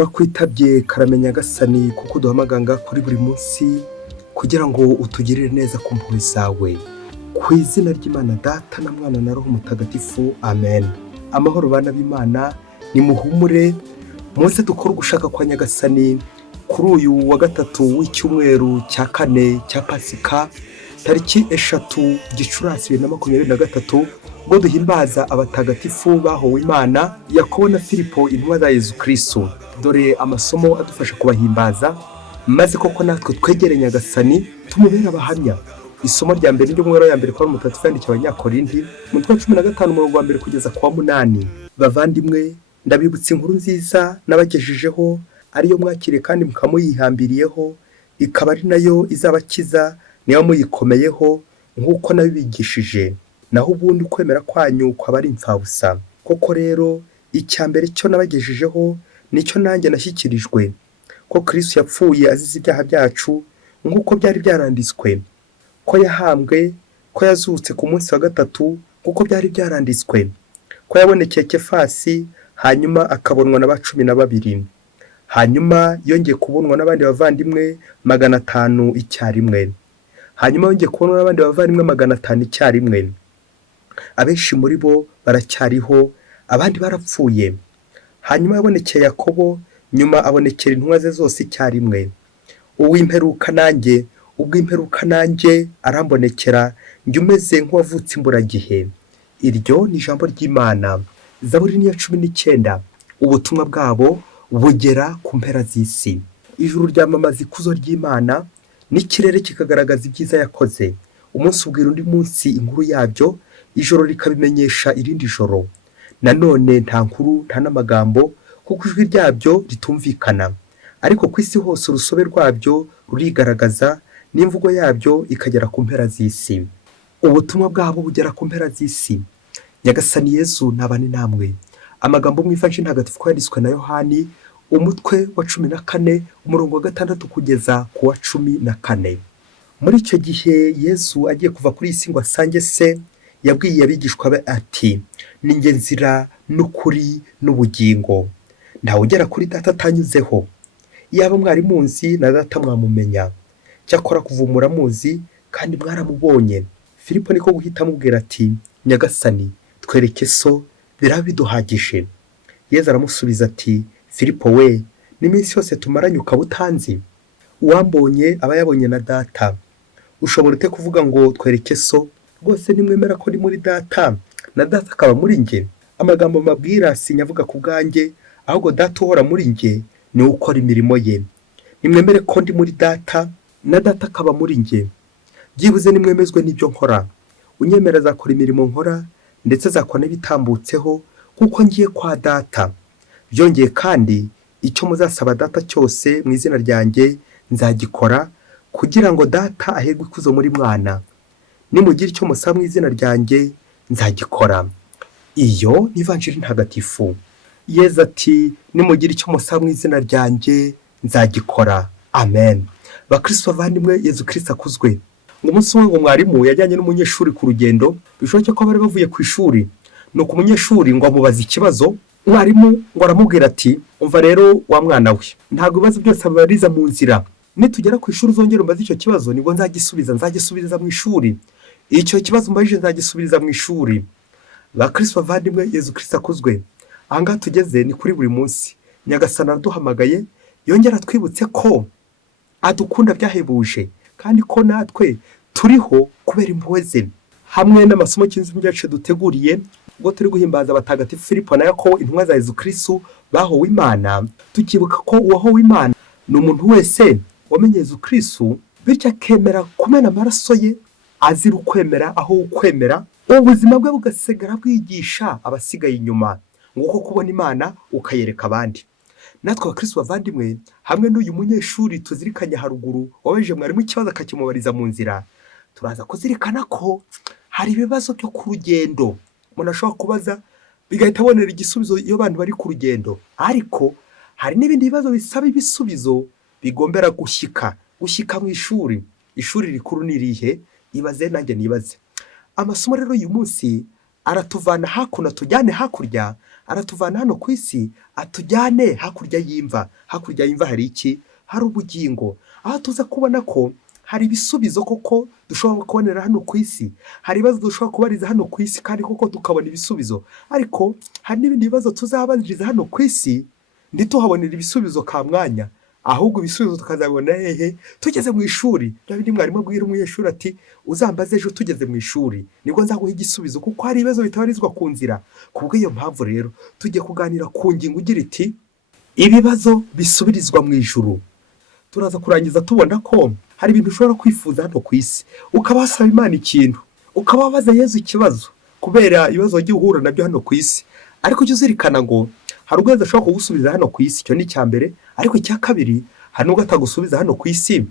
turakwitabye karame nyagasani kuko uduhamaganga kuri buri munsi kugira ngo utugirire neza ku mpuhwe zawe. Ku izina ry'Imana Data na Mwana na Roho Mutagatifu, amen. Amahoro bana b'Imana, nimuhumure muze dukore ugushaka kwa nyagasani kuri uyu wa gatatu w'icyumweru cya kane cya Pasika, tariki 3 Gicurasi 2023, ngo duhimbaza abatagatifu bahowe Imana, Yakobo na Filipo intumwa za Yezu Kristo. Dore amasomo adufasha kubahimbaza, maze koko natwe twegere nyagasani tumubera abahamya. Isomo rya mbere ryo mu mwaka wa mbere kwa Mutagatifu yandikiye Abanyakorinti, umutwe wa 15 umurongo wa mbere kugeza ku wa 8. Bavandimwe, ndabibutsa inkuru nziza nabagejejeho, ariyo mwakire kandi mukamuyihambiriyeho, ikaba ari nayo izabakiza niyo muyikomeyeho nk'uko nabibigishije. Naho ubundi kwemera kwanyu kwaba ari imfabusa. Koko rero icya mbere cyo nabagejejeho nicyo nanjye nashyikirijwe, ko Kristo yapfuye azize ibyaha byacu nk'uko byari byaranditswe, ko yahambwe, ko yazutse ku munsi wa gatatu nk'uko byari byaranditswe, ko yabonekeye Kefasi, hanyuma akabonwa na 12, hanyuma yongeye kubonwa n'abandi bavandimwe 500 icyarimwe, hanyuma yongeye kubonwa n'abandi bavandimwe 500 icyarimwe. Abenshi muri bo baracyariho, abandi barapfuye. Hanyuma yabonekeye Yakobo, nyuma abonekera intumwa ze zose icyarimwe. Uw'imperuka nanjye, ubw'imperuka nanjye arambonekera, njye umeze nk'uwavutse imburagihe. Iryo ni ijambo ry'Imana. Zaburi ni ya 19. Ubutumwa bwabo bugera ku mpera z'isi. Ijuru ryamamaza ikuzo ry'Imana, n'ikirere kikagaragaza ibyiza yakoze. Umunsi ubwira undi munsi inkuru yabyo, ijoro rikabimenyesha irindi joro. Nanone nta nkuru nta n'amagambo, kuko ijwi ryabyo ritumvikana. Ariko ku isi hose urusobe rwabyo rurigaragaza, n'imvugo yabyo ikagera ku mpera z'isi. Ubutumwa bwabo bugera ku mpera z'isi. Nyagasani Yezu nabane namwe. Amagambo mu Ivanjili ntagatifu yanditswe na Yohani, umutwe wa 14 umurongo wa 6 kugeza ku wa 14. Muri icyo gihe Yezu agiye kuva kuri isi ngo asange se, yabwiye abigishwa be ati, ni njye nzira n'ukuri n'ubugingo. Ntawe ugera kuri Data atanyuzeho. Iyaba mwari munzi na Data mwamumenya. Cyakora kuvumura muzi kandi mwaramubonye. Filipo niko guhita amubwira ati, Nyagasani, twereke so, biraba biduhagije. Yezu aramusubiza ati, Filipo we, n'iminsi yose tumaranye ukaba utanzi? Uwambonye aba yabonye na Data. Ushobora ute kuvuga ngo twereke so? Rwose nimwemera ko ndi muri Data na Data akaba muri njye? Amagambo mabwira sinyavuga ku bwanjye, ahubwo Data uhora muri njye ni ukora imirimo ye. Nimwemere ko ndi muri Data na Data akaba muri njye. Byibuze nimwemezwe n'ibyo nkora. Unyemera azakora imirimo nkora, ndetse azakora n'ibitambutseho, kuko ngiye kwa Data. Byongeye kandi, icyo muzasaba Data cyose mu izina ryanjye nzagikora, kugira ngo Data aherwe ikuzo muri Mwana. Nimugira icyo musaba mu izina ryanjye nzagikora. Iyo ni Ivanjili ntagatifu. Yezu ati, nimugira icyo musaba mu izina ryanjye nzagikora. Amen. Bakristo bavandimwe, Yezu Kristo akuzwe. Ngo umunsi umwe ngo mwarimu yajyanye n'umunyeshuri ku rugendo, bishoboke ko bari bavuye ku ishuri. Nuko umunyeshuri ngo amubaza ikibazo, mwarimu ngo aramubwira ati, umva rero wa mwana we, ntabwo ibibazo byose abariza mu nzira. Nitugera ku ishuri uzongera umbaze icyo kibazo, nibwo nzagisubiriza mu ishuri. Icyo kibazo mbajije nzagisubiriza mu ishuri. Bakristo bavandimwe, Yezu Kristo akuzwe. Ahangaha tugeze ni kuri buri munsi. Nyagasani araduhamagaye, yongera twibutse ko adukunda byahebuje, kandi ko natwe turiho kubera impuhwe ze. Hamwe n'amasomo cy'inzu byacu duteguriye, ubwo turi guhimbaza abatagatifu Filipo na Yakobo intumwa za Yezu Kristo bahowe Imana, tukibuka ko uwahowe Imana ni umuntu wese wamenye Yezu Kristo, bityo akemera kumena amaraso ye, azira ukwemera aho ukwemera, ubuzima bwe bugasigara bwigisha abasigaye inyuma, nguko kubona Imana ukayereka abandi. Natwe abakristo bavandimwe, hamwe n'uyu munyeshuri tuzirikanye haruguru wabeje mwarimu ikibazo akakimubariza mu nzira, turaza kuzirikana ko hari ibibazo byo ku rugendo umuntu ashobora kubaza bigahita abonera igisubizo iyo abantu bari ku rugendo. Ariko hari n'ibindi bibazo bisaba ibisubizo bigombera gushyika mu ishuri. Ishuri rikuru ni irihe? Ibaze nanjye nibaze. Amasomo rero uyu munsi aratuvana hakuno atujyane hakurya, aratuvana hano ku isi atujyane hakurya y'imva. Hakurya y'imva hari iki? Hari ubugingo, aho tuza kubona ko hari ibisubizo koko dushobora kubonera hano ku isi. Hari ibibazo dushobora kubariza hano ku isi kandi koko tukabona ibisubizo, ariko hari n'ibindi bibazo tuzabariza hano ku isi ntituhabonera ibisubizo ka mwanya, ahubwo ibisubizo tukazabibona hehe? Tugeze mu ishuri. Bya bindi mwarimu abwira umunyeshuri ati uzambaze ejo tugeze mu ishuri nibwo nzaguha igisubizo, kuko hari ibibazo bitabarizwa ku nzira. Kubw'iyo mpamvu rero tugiye kuganira ku ngingo igira iti ibibazo bisubirizwa mu ijuru. Turaza kurangiza tubona ko hari ibintu ushobora kwifuza hano ku isi, ukaba wasaba Imana ikintu, ukaba wabaza Yezu ikibazo kubera ibibazo wagiye uhura nabyo hano ku isi, ariko ujye uzirikana ngo hari ubwo ashobora kugusubiza hano ku isi. Icyo ni icya mbere. Ariko icya kabiri, hari n'ubwo atagusubiza hano ku isi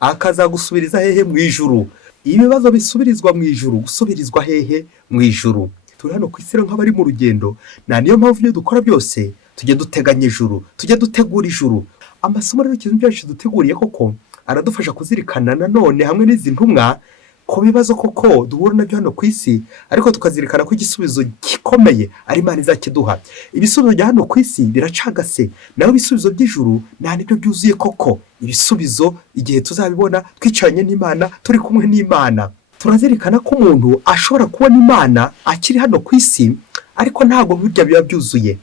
akazagusubiriza hehe? Mu ijuru. Ibibazo bisubirizwa mu ijuru. Gusubirizwa hehe? Mu ijuru. Turi hano ku isi rero nk'abari mu rugendo, niyo mpamvu ibyo dukora byose tujye duteganya ijuru, tujye dutegura ijuru. Amasomo rero ikintu cyacu duteguriye koko aradufasha kuzirikana nanone hamwe n'izi ntumwa ku bibazo koko duhura nabyo hano ku isi, ariko tukazirikana ko igisubizo gikomeye ari Imana izakiduha. Ibisubizo bya hano ku isi biracagase, naho ibisubizo by'ijuru nta nibyo byuzuye koko. Ibisubizo igihe tuzabibona twicaranye n'Imana, turi kumwe n'Imana. Turazirikana ko umuntu ashobora kubona Imana akiri hano ku isi, ariko ntabwo burya biba byuzuye.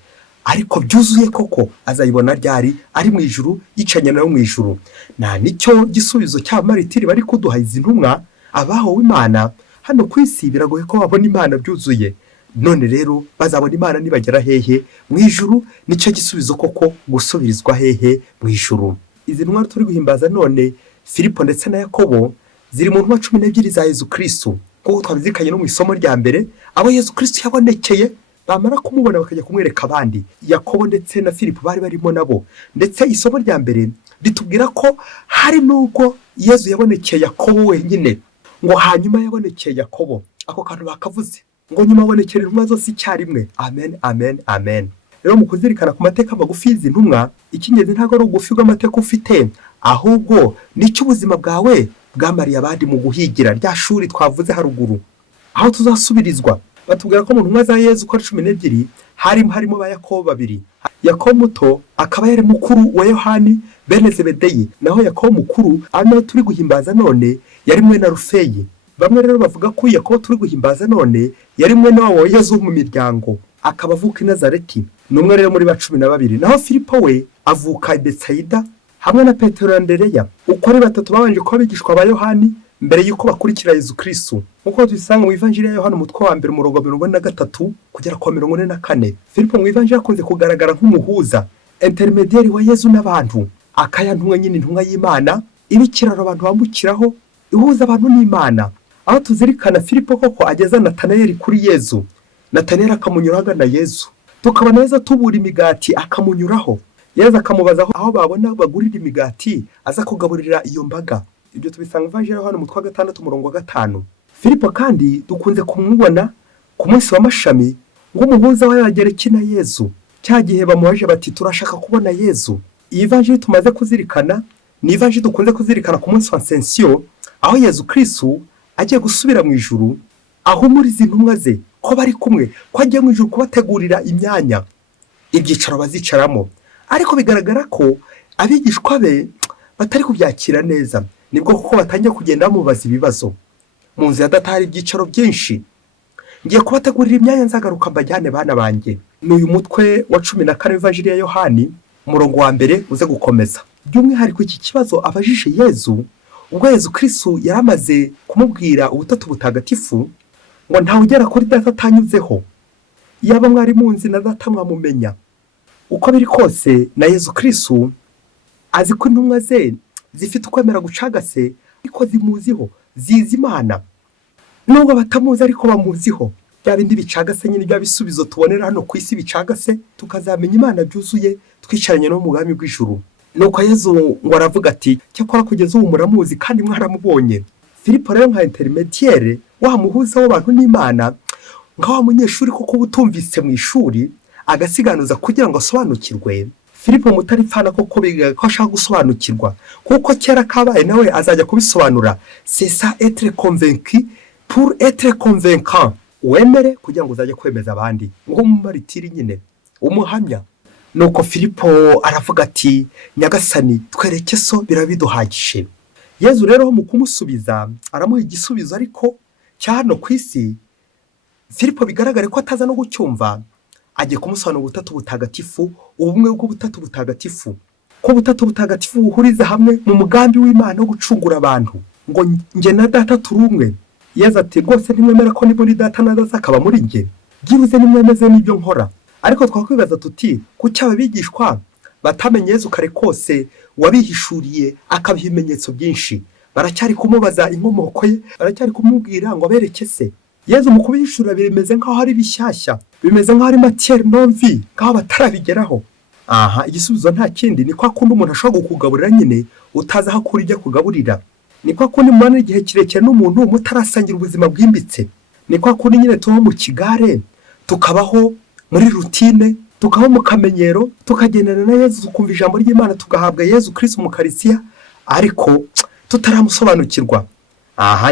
Ariko byuzuye koko azayibona ryari? Ari mu ijuru, yicanye nawe mu ijuru. Nicyo gisubizo cy'abamaritiri bari kuduha izi ntumwa, abahawe Imana hano ku isi biragoye ko babona Imana byuzuye. None rero bazabona Imana nibagera hehe? Mu ijuru. Nicyo gisubizo koko, gusubirizwa hehe? Mu ijuru. Izi ntumwa turi guhimbaza none, Filipo ndetse na Yakobo, ziri mu ntumwa 12 za Yezu Kristo, kuko twabizirikanye no mu isomo rya mbere. Abo Yezu Kristo yabonekeye, bamara kumubona bakajya kumwereka abandi. Yakobo ndetse na Filipo bari barimo nabo. Ndetse isomo rya mbere ritubwira ko hari nubwo Yezu yabonekeye Yakobo wenyine, ngo hanyuma yabonekeye Yakobo. Ako kantu bakavuze ngo nyuma abonekera intumwa zose icyarimwe. Amen, amen, amen. Rero mu kuzirikana ku mateka magufi y'izi ntumwa, icy'ingenzi ntabwo ari ubugufi bw'amateka ufite, ahubwo nicyo ubuzima bwawe bwamariye abandi mu guhigira rya shuri twavuze haruguru. Aho tuzasubirizwa batubwira ko mu ntumwa za Yezu uko ari 12 harimo ba Yakobo 2. Yakobo muto akaba yari mukuru wa Yohani bene Zebedeyi, naho Yakobo mukuru ano turi guhimbaza none yari mwene Rufeyi. Bamwe rero bavuga ko Yakobo turi guhimbaza none yari mwene wa Yezu mu miryango, akaba avuka i Nazareti. Numwe rero muri ba 12. Naho Filipo we avuka i Betsaida hamwe na Petero na Andereya. Uko ari batatu babanje kuba abigishwa ba Yohani mbere yuko bakurikira Yezu Kristo. Nkuko tubisanga mu Ivanjiri ya Yohana umutwe wa 1 umurongo 43 kugera ku 44. Filipo mu Ivanjiri akunze kugaragara nk'umuhuza, intermediary wa Yezu n'abantu. Akayantumwa nyine intumwa y'Imana, ibikiraro abantu bambukiraho, ihuza abantu n'Imana. Aho tuzirikana Filipo koko ageza Natanayeli kuri Yezu. Natanayeli akamunyuraho na Yezu. Tukabona neza tubura imigati akamunyuraho. Yezu akamubaza aho babona bagurira imigati aza kugaburira iyo mbaga. Ibyo tubisanga Ivanjiri ya Yohana umutwe wa 6 umurongo wa 5. Filipo kandi dukunze kumubona ku munsi w'amashami nk'umuhuza w'abagereki na Yezu. Cya gihe bamuhaje bati turashaka kubona Yezu. Iyi Ivanjiri tumaze kuzirikana ni Ivanjiri dukunze kuzirikana ku munsi wa Ascension, aho Yezu Kristo agiye gusubira mu ijuru, aho muri izi ntumwa ze ko bari kumwe, ko agiye mu ijuru kubategurira imyanya, ibyicaro bazicaramo. Ariko bigaragara ko abigishwa be batari kubyakira neza, nibwo kuko batangiye kugenda bamubaza ibibazo. Mu nzu yadatari ibyicaro byinshi, ngiye kubategurira imyanya nzagaruka mbajyane bana banjye. N'uyu mutwe wa 14 Ivanjiri ya Yohani umurongo wa 1 uze gukomeza. By'umwihariko iki kibazo abajije Yezu, ubwo Yezu Kristo yaramaze kumubwira ubutatu butagatifu ngo ntawe ugera kuri data atanyuzeho. Yaba mwari munzi na data mwamumenya. Uko biri kose na Yezu Kristo azi ko intumwa ze zifite ukwemera gucagase, ariko zimuziho, zizi Imana. Nubwo batamuzi ariko bamuziho. Bya bindi bicagase nyine bya bisubizo tubonera hano ku isi bicagase, tukazamenya Imana byuzuye twicaranye no mu bwami bw'ijuru. Nuko Yezu ngo aravuga ati cyakora kugeza ubu muramuzi kandi mwaramubonye. Filipo rero nka intermediaire wamuhuza w'abantu n'Imana, nka wa munyeshuri koko ubutumvise mu ishuri agasiganuza kugira ngo asobanukirwe. Filipo mutaripfana koko biga ko ashaka gusobanukirwa, kuko kera kabaye nawe azajya kubisobanura. C'est ça être convaincu pour être convaincant. wemere kugira ngo uzajye kwemeza abandi nk'umumaritiri nyine umuhamya. Nuko Filipo aravuga ati nyagasani twereke so biraba biduhagije. Yezu rero mu kumusubiza aramuha igisubizo ariko cya hano ku isi. Filipo bigaragare ko ataza no gucyumva, agiye kumusobanura ubutatu butagatifu, ubumwe bw'ubutatu butagatifu, ko ubutatu butagatifu buhuriza hamwe mu mugambi w'Imana wo gucungura abantu, ngo njye na data turi umwe. Yezu ati rwose ntimwemera ko niba uri data na data akaba muri njye, byibuze nimwemeze n'ibyo nkora. Ariko twakwibaza tuti kuki aba bigishwa batamenye Yezu kare kose wabihishuriye akabiha ibimenyetso byinshi, baracyari kumubaza inkomoko ye, baracyari kumubwira ngo abereke se. Yezu mu kubihishurira bimeze nk'aho ari bishyashya, bimeze nk'aho ari matière non vie, nk'aho batarabigeraho. Igisubizo nta kindi, ni kwa kundi umuntu ashobora kukugaburira nyine utazi aho akura ibyo kugaburira. Ni kwa kundi mubana igihe kirekire n'umuntu mutarasangira ubuzima bwimbitse. Ni kwa kundi nyine tuba mu kigare tukabaho muri rutine, tukabaho mu kamenyero, tukagendana na Yezu, tukumva ijambo ry'Imana, tugahabwa Yezu Kristo mu Karisiya, ariko tutaramusobanukirwa.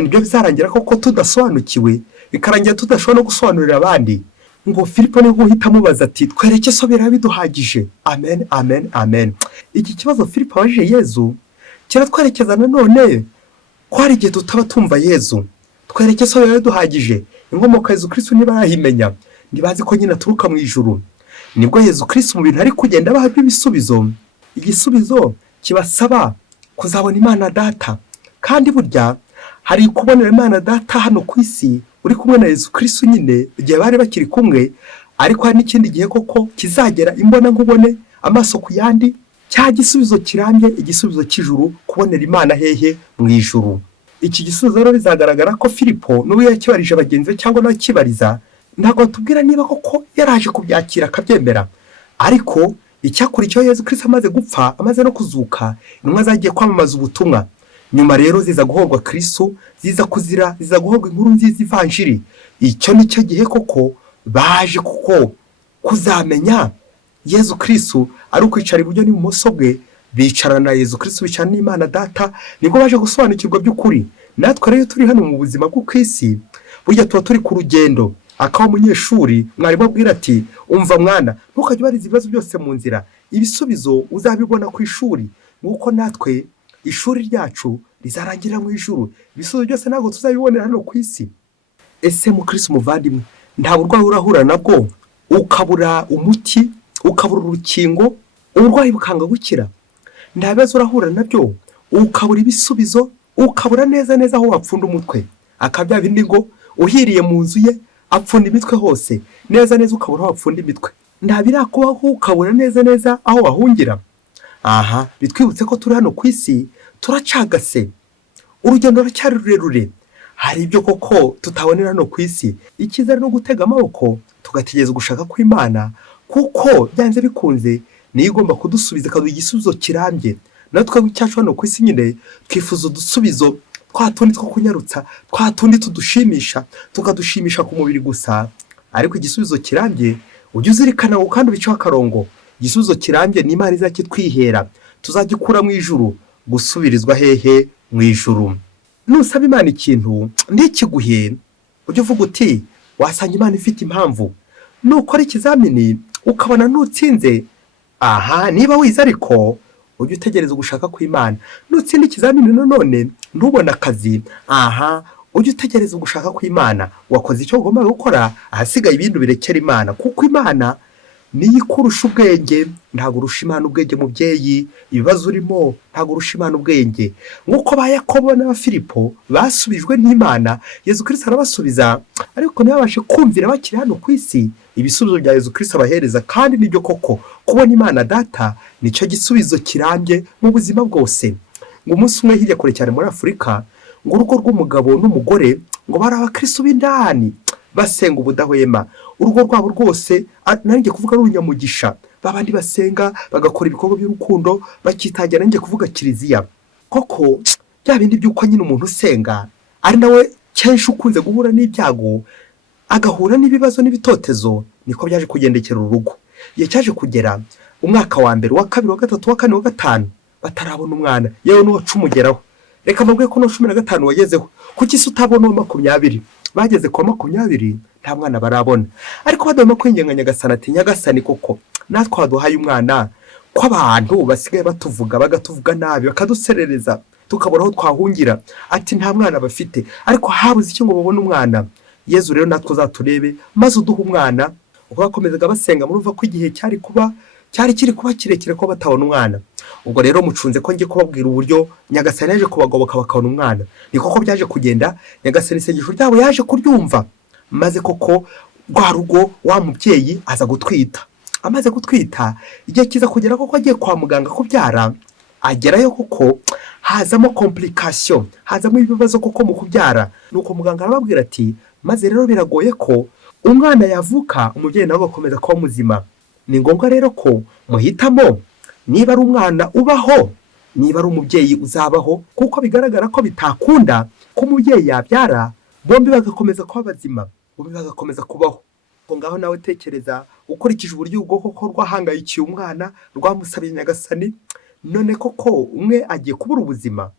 Nibyo bizarangira koko tudasobanukiwe, bikarangira tudashobora no gusobanurira abandi. Ngo Filipo niwe uhita amubaza ati twereke so biraba biduhagije. Amen, amen, amen. Iki kibazo Filipo abajije Yezu kiratwerekeza nanone ko hari igihe tutaba tumva Yezu. Twereke so biraba biduhagije. Inkomoko Yezu Kristo ntibarayimenya, ntibazi ko nyine aturuka mu ijuru. Nibwo Yezu Kristo mu bintu ari kugenda abaha ibisubizo, igisubizo kibasaba kuzabona Imana Data. Kandi burya hari kubonera Imana Data hano ku isi uri kumwe na Yezu Kristo nyine igihe bari bakiri kumwe, ariko hari n'ikindi gihe koko kizagera imbona nkubone amaso ku yandi, cya gisubizo kirambye, igisubizo cy'ijuru, kubonera Imana hehe mu ijuru. Iki gisubizo rero bizagaragara ko Filipo n'ubu yakibarije bagenzi be cyangwa n'akibariza, ntabwo batubwira niba koko yaraje kubyakira akabyemera. Ariko icyakurikiyeho Yezu Kristo amaze gupfa, amaze no kuzuka, intumwa zagiye kwamamaza ubutumwa. Nyuma rero ziza guhorwa Kristo, ziza kuzira, ziza guhorwa inkuru nziza ivanjiri. Icyo nicyo gihe koko baje kuko kuzamenya Yezu Kristo ari ukwicara iburyo n'ibumoso bwe, bicarana na Yezu Kristo, bicarana n'Imana Data, nibwo baje gusobanukirwa by'ukuri. Natwe rero turi hano mu buzima bwo ku isi, burya tuba turi ku rugendo. Akaba umunyeshuri mwarimu abwira ati umva mwana, ntukajye ubariza ibibazo byose mu nzira, ibisubizo uzabibona ku ishuri. Nuko natwe ishuri ryacu rizarangirira mu ijuru, ibisubizo byose ntabwo tuzabibonera hano ku isi. Ese mu Kristo muvandimwe, nta burwayi urahura nabwo ukabura umuti, ukabura urukingo, uburwayi bukanga gukira? Nta bibazo urahura nabyo ukabura ibisubizo, ukabura neza neza aho wapfunda umutwe, akabya bindi ngo uhiriye mu nzu ye apfunda imitwe hose, neza neza ukabura aho wapfunda imitwe? Nta birakubaho ukabura neza neza aho wahungira? Bitwibutse ko turi hano ku isi turacagase, urugendo ruracyari rurerure. Hari ibyo koko tutabonera hano ku isi, icyiza no gutega amaboko tugategereza gushaka kw'Imana, kuko byanze bikunze niyo igomba kudusubiza, ikaduha igisubizo kirambye. Natwe icyacu hano ku isi nyine twifuza udusubizo twa tundi two kunyarutsa, twa tundi tudushimisha, tukadushimisha ku mubiri gusa. Ariko igisubizo kirambye ujye uzirikana ngo kandi ubiceho akarongo, igisubizo kirambye ni Imana izakitwihera, tuzagikura mu ijuru, gusubirizwa hehe mu ijuru. Nusaba Imana ikintu ndikiguhe, ujye uvuga uti wasanga Imana ifite impamvu. Nukora ikizamini ukabona nutsinze, niba wize ariko ujye utegereza gushaka kw'Imana. Nutsinda ikizamini nanone ntubona akazi, ujye utegereza gushaka kw'Imana. Wakoze icyo ugomba gukora, ahasigaye ibindi birekera Imana, kuko Imana niyo ikurusha ubwenge. Ntabwo urusha Imana ubwenge mubyeyi, ibibazo urimo ntabwo urusha Imana ubwenge. Nk'uko ba Yakobo na Filipo basubijwe n'Imana, Yezu Kristo arabasubiza, ariko ntibabashe kumvira bakiri hano ku isi ibisubizo bya Yezu Kristo abahereza. Kandi nibyo koko, kubona Imana Data nicyo gisubizo kirambye mu buzima bwose. Ngo umunsi umwe hirya kure cyane muri Afurika, ngo urugo rw'umugabo n'umugore ngo bari abakristo b'indani basenga ubudahwema. Urugo rwabo rwose nanjye kuvuga ari urunyamugisha, babandi basenga bagakora ibikorwa by'urukundo, bakitangira nanjye kuvuga kiliziya. Koko bya bindi by'uko nyine umuntu usenga ari nawe kenshi ukunze guhura n'ibyago, agahura n'ibibazo n'ibitotezo, niko byaje kugendekera urugo. Igihe cyaje kugera umwaka wa mbere, wa kabiri, wa gatatu, wa kane, wa gatanu batarabona umwana, yewe n'uwa 10 ugeraho. Reka mbabwiye ko no 15 wagezeho, kuki se utabona uwa 20? Bageze kwa 20 nta mwana barabona. Ariko badoma kwingenga nyagasani ati nyagasani koko natwe waduhaye umwana ko abantu basigaye batuvuga bagatuvuga nabi bakaduserereza tukabura aho twahungira, ati nta mwana bafite ariko habuze icyo ngo babone umwana. Yezu rero natwe uzaturebe maze uduha umwana. Ubwo bakomezaga basenga murumva ko igihe cyari kiri kuba kirekire ko batabona umwana. Ubwo rero mucunze ko ngiye kubabwira uburyo nyagasani yaje kubagoboka bakabona umwana. Ni koko byaje kugenda, nyagasani isengesho ryabo yaje kuryumva, maze koko rwa rugo wa mubyeyi aza gutwita. Amaze gutwita igihe kiza kugera koko agiye kwa muganga kubyara, agerayo koko hazamo complication, hazamo ibibazo koko mu kubyara. Nuko muganga arababwira ati maze rero biragoye ko umwana yavuka umubyeyi nawe agakomeza kuba muzima. Ni ngombwa rero ko muhitamo niba ari umwana ubaho, niba ari umubyeyi uzabaho, kuko bigaragara ko bitakunda ko umubyeyi yabyara bombi bagakomeza kuba bazima, bombi bagakomeza kubaho. Ngaho nawe tekereza ukurikije uburyo ubwo koko rwahangayikiye umwana rwamusabiye nyagasani, none koko umwe agiye kubura ubuzima.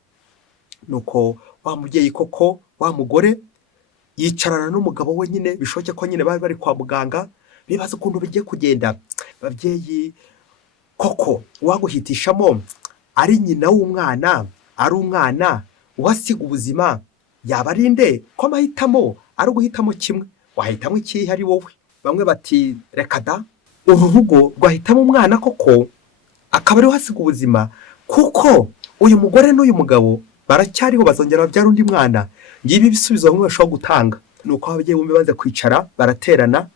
Nuko wa mubyeyi koko wa mugore yicarana n'umugabo we nyine, bishoboke ko nyine bari kwa muganga bibaza ukuntu bigiye kugenda. Babyeyi koko waguhitishamo ari nyina w'umwana, ari umwana wasiga ubuzima, yaba ari nde? Ko amahitamo ari uguhitamo kimwe, wahitamo ikihe ari wowe? Bamwe bati reka da, uru rugo rwahitamo umwana koko akaba ariwe hasiga ubuzima, kuko uyu mugore n'uyu mugabo baracyariho bazongera babyara undi mwana. Ngibi ibisubizo bamwe bashobora gutanga. Nuko ababyeyi bombi baza kwicara baraterana,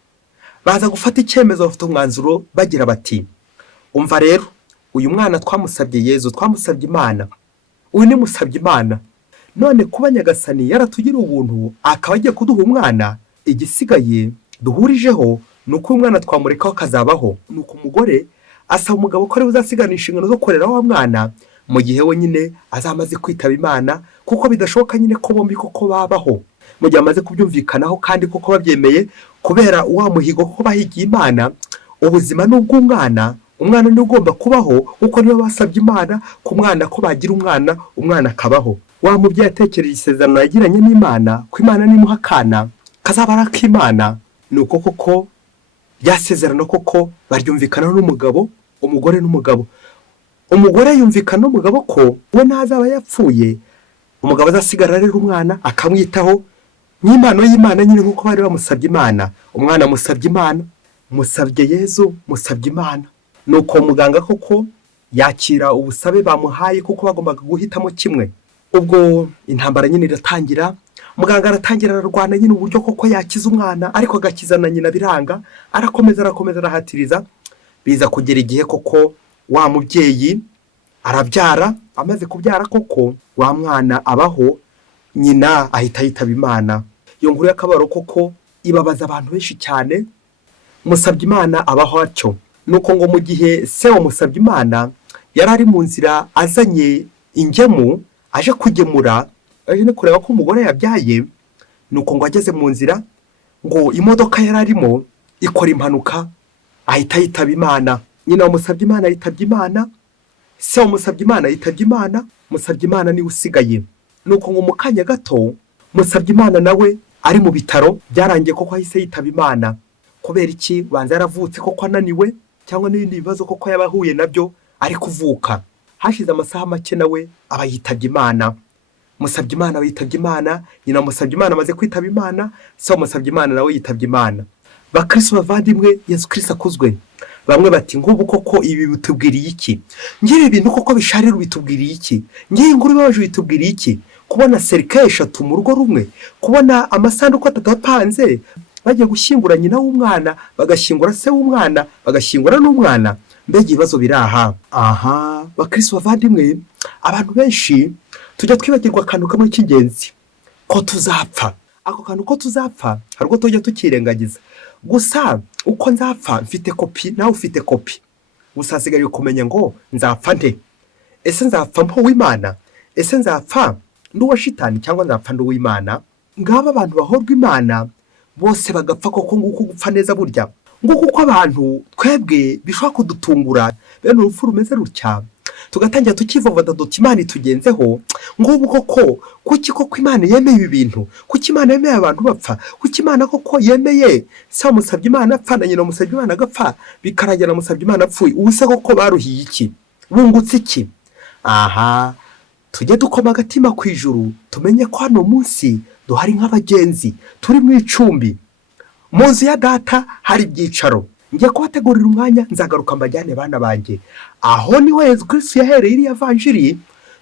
baza gufata icyemezo, bafite umwanzuro bagira bati umva rero, uyu mwana twamusabye Yezu, twamusabye Imana, uyu ni musabye Imana, none kuba nyagasani yaratugira ubuntu akaba agiye kuduha umwana, igisigaye duhurijeho ni uko umwana twamurekaho akazabaho. Nuko umugore asaba umugabo ko ari buzasigana inshingano zo korera wa mwana mu gihe we nyine azamaze kwitaba Imana, kuko bidashoboka nyine ko bombi koko babaho mu gihe amaze kubyumvikanaho kandi koko babyemeye, kubera wa muhigo ko bahigiye Imana. Ubuzima n'ubw'umwana, umwana ni ugomba kubaho kuko niyo basabye Imana ku mwana ko bagira umwana, umwana akabaho. Wa mubyeyi atekereje isezerano yagiranye n'Imana ko Imana nimuha akana kazaba ari ak'Imana. Nuko koko byasezerano koko baryumvikana n'umugabo, umugore n'umugabo. Umugore yumvikana n'umugabo ko we ntazaba yapfuye, umugabo azasigara rero umwana akamwitaho nk'impano y'Imana nyine nk'uko bari bamusabye Imana. Umwana musabye Imana, musabye Yezu, musabye Imana. Nuko muganga koko yakira ubusabe bamuhaye kuko bagombaga guhitamo kimwe. Ubwo intambara nyine iratangira, muganga aratangira ararwana nyine uburyo koko yakiza umwana, ariko agakiza na nyina biranga. Arakomeza arahatiriza, biza kugera igihe koko wa mubyeyi arabyara. Amaze kubyara koko wa mwana abaho, nyina ahita yitaba Imana. Iyo nkuru y'akabaro koko ibabaza abantu benshi cyane. Musabye Imana abaho atyo. Nuko ngo mu gihe se wa musabye Imana yari ari mu nzira azanye ingemu aje kugemura, aje no kureba ko umugore yabyaye. Nuko ngo ageze mu nzira ngo imodoka yari arimo ikora impanuka, ahita yitaba Imana. Nyina wa musabye Imana yitabye Imana, se wa musabye Imana yitabye Imana, musabye Imana niwe usigaye. Nuko ngo mu kanya gato musabye Imana nawe ari mu bitaro, byarangiye koko ahise yitaba Imana. Kubera iki? Banza yaravutse koko ananiwe, cyangwa n'ibindi bibazo koko yabahuye nabyo ari kuvuka. Hashize amasaha make nawe aba yitabye Imana. Musabye Imana yitabye Imana, nyina musabye Imana amaze kwitaba Imana, se wa musabye Imana nawe yitabye Imana. Bakristo bavandimwe, Yesu Kristo akuzwe. Bamwe bati ngubu koko ibi bitubwiriye iki? Ngibi bintu koko bisharira bitubwiriye iki? Ngiyi inkuru ibabaje bitubwiriye iki? Kubona serike 3 mu rugo rumwe, kubona amasanduku 3 apanze, bagiye gushyingura nyina w'umwana, bagashyingura se w'umwana, bagashyingura n'umwana. Mbega ibibazo biraha. Bakristo bavandimwe, abantu benshi tujya twibagirwa akantu kamwe cy'ingenzi, ko tuzapfa. Ako kantu ko tuzapfa hari ubwo tujya tukirengagiza. Gusa uko nzapfa mfite kopi, nawe ufite kopi. Gusa hasigaye kumenya ngo nzapfa nte. Ese nzapfa mpo w'Imana? Ese nzapfa nduwa shitani cyangwa nzapfa nduw'Imana? Ngaba abantu bahorwa Imana bose bagapfa koko nguko gupfa neza burya. Nguko uko abantu twebwe bishobora kudutungura, bene urupfu rumeze rutya, tugatangira tukivovota duti Imana itugenzeho, ngubu koko kuki koko Imana yemeye ibi bintu, kuki Imana yemeye abantu bapfa, kuki Imana koko yemeye se musabye Imana apfa na nyina musabye Imana agapfa bikarangira na musabye Imana apfuye, ubu se koko baruhiye iki, bungutse iki? Aha tujye dukoma agatima ku ijuru, tumenye ko hano munsi duhari nk'abagenzi turi mu icumbi, mu nzu ya data hari ibyicaro, ngiye kubategurira umwanya nzagaruka mbajyane bana banjye, aho niho Yesu Kristo yahereye iriya vanjiri.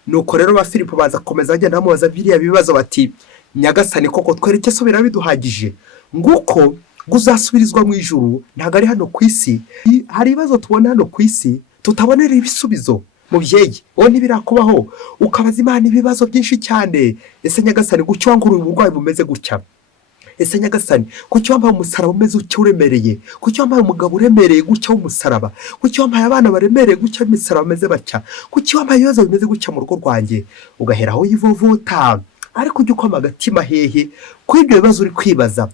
Nuko rero ba Filipo baza komeza bagenda bamubaza biriya bibazo bati Nyagasani koko twereke so birabiduhagije, nguko guzasubirizwa mu ijuru ntabwo ari hano ku isi. Hari ibibazo tubona hano ku isi tutabonera ibisubizo. Mubyeyi wowe ntibirakubaho ukabaza Imana ibibazo byinshi cyane, ese Nyagasani kuki wangura uburwayi bumeze gutya, ese Nyagasani kuki wambaye umusaraba umeze utyo uremereye, kuki wambaye umugabo uremereye gutya w'umusaraba, kuki wambaye abana baremereye gutya imisaraba bameze batya, kuki wambaye ibibazo bimeze gutya mu rugo rwanjye, ugahera aho yivovota. Ariko ujye ukoma agatima hehe ko ibyo bibazo uri kwibaza,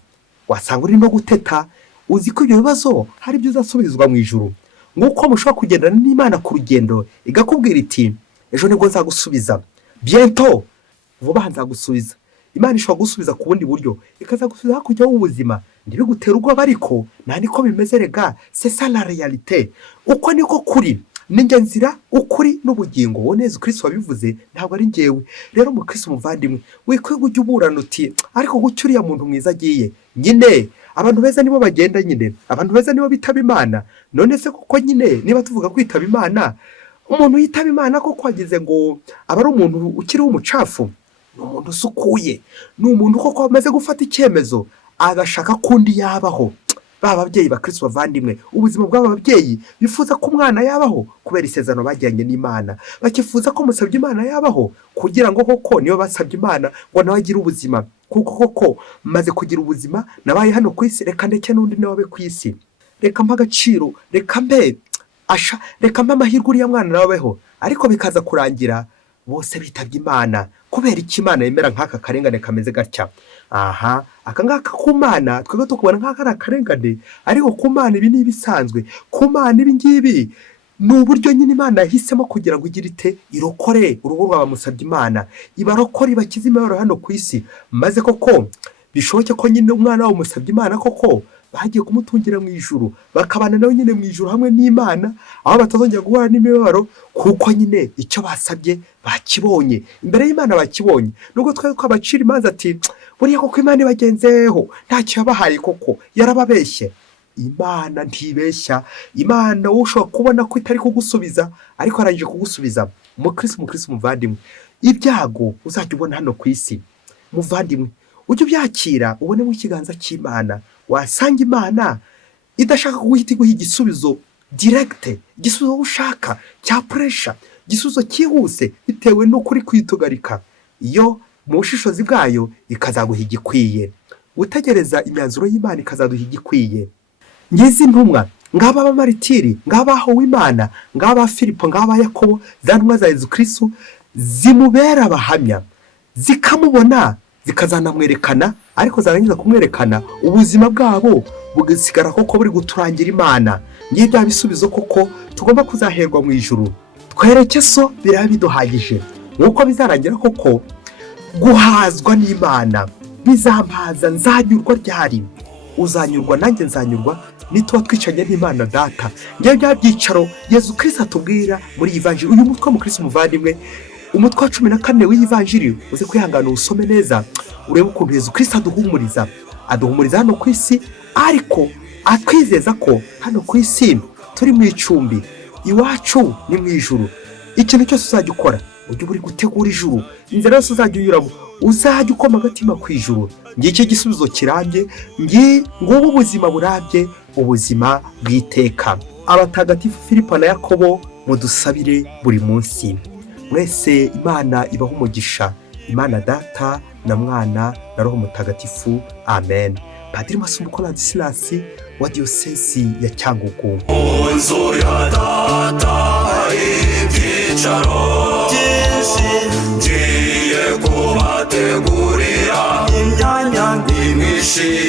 wasanga uri no guteta, uzi ko ibyo bibazo hari ibyo uzasubizwa mu ijuru. Nguko mushobora kugendana n'Imana ku rugendo igakubwira iti ejo nibwo nzagusubiza, bientôt vuba nzagusubiza. Imana ishobora gusubiza ku bundi buryo, ikazagusubiza hakurya y'ubuzima, ntibigutera ubwoba, ariko nta niko bimeze rega, c'est ça la réalité. Uko niko kuri, ninjye nzira ukuri n'ubugingo, wowe Yesu Kristo wabivuze, ntabwo ari njyewe. Rero mu Kristo muvandimwe wikwiye ujya uburana uti ariko gucyo uriya muntu mwiza agiye, nyine abantu beza nibo bagenda, nyine abantu beza nibo bitaba Imana. None se koko nyine niba tuvuga kwitaba Imana, umuntu yitaba Imana koko wagize ngo aba ari umuntu ukiri umucafu? Ni umuntu usukuye, ni umuntu koko amaze gufata icyemezo agashaka kundi yabaho. Ba babyeyi ba Kristo bavandimwe, ubuzima bw'aba babyeyi bifuza ko umwana yabaho kubera isezerano bagiranye n'Imana, bakifuza ko musabye Imana yabaho kugira ngo koko niyo basabye Imana ngo nawe agire ubuzima, kuko koko maze kugira ubuzima nabaye hano ku isi, reka ndeke n'undi nawe abe ku isi, reka mpa agaciro, reka mbe amahirwe uriya mwana nawe abeho. Ariko bikaza kurangira bose bitabye Imana. Kubera iki Imana yemera nk'aka karengane kameze gatya? Aha aka ngaka ku Mana twebwe tukubona nk'aka ari akarengane, ariko ku Mana ibi ni ibisanzwe. Ku Mana ibi ngibi ni uburyo nyine Imana yahisemo kugira ngo igire ite irokore urugo rw'abamusabye Imana, ibarokore ibakize imibabaro hano ku isi, maze koko bishoboke ko nyine umwana wabo musabye Imana koko bagiye kumutungira mu ijuru, bakabana nawe nyine mu ijuru hamwe n'Imana, aho batazongera guhura n'imibabaro, kuko nyine icyo basabye bakibonye imbere y'Imana, bakibonye. Nubwo twari twabacira imanza ati buriya koko Imana ibagenzeho ntacyo yabahaye, koko yarababeshye. Imana ntibeshya. Imana wowe ushobora kubona ko itari kugusubiza, ariko arangije kugusubiza. Umukristo muvandimwe, ibyago uzajya ubona hano ku isi muvandimwe, ujye ubyakira ubone mu kiganza cy'Imana. Wasanga Imana idashaka guhita iguha igisubizo direct, igisubizo ushaka cya pressure, igisubizo cyihuse bitewe n'ukuri kwitugarika. Iyo mu bushishozi bwayo ikazaguha igikwiye, utegereza imyanzuro y'Imana ikazaduha igikwiye. Ngizi intumwa, ngaba abamaritiri, ngaba aho Imana, ngaba Filipo, ngaba Yakobo, za ntumwa za Yesu Kristo zimubera abahamya, zikamubona zikazanamwerekana, ariko zarangiza kumwerekana ubuzima bwabo bugasigara koko buri guturangira Imana. Ngiye bya bisubizo koko tugomba kuzaherwa mu ijuru, twereke so biraba biduhagije. Nuko bizarangira koko guhazwa n'Imana, bizampaza, nzanyurwa ryari? Uzanyurwa nanjye nzanyurwa nituba twicanye n'Imana Data. Ngiye bya byicaro Yesu Kristo atubwira muri iyi vanjiri, uyu mutwe mu Kristo muvandimwe, umutwe wa 14 w'iyi vanjiri, uze kwihangana usome neza urebe ukuntu Yesu Kristo aduhumuriza hano ku isi, ariko atwizeza ko hano ku isi turi mu icumbi, iwacu ni mu ijuru. Ikintu cyose uzajya ukora ujye uri gutegura ijuru, inzira yose uzajya unyuramo uzajya ukoma agatima ku ijuru. Ngicyo igisubizo kirambye, ngubu ubuzima burambye, ubuzima bw'iteka. Abatagatifu Filipo na Yakobo mudusabire buri munsi. Mwese Imana ibaha umugisha, Imana Data na Mwana na Roho Mutagatifu, amen. Padiri Masumbuko Ladislas wa diyosesi ya Cyangugu. Inzu ya Data ibyicaro byinshi, ngiye kubategurira imyanya myinshi.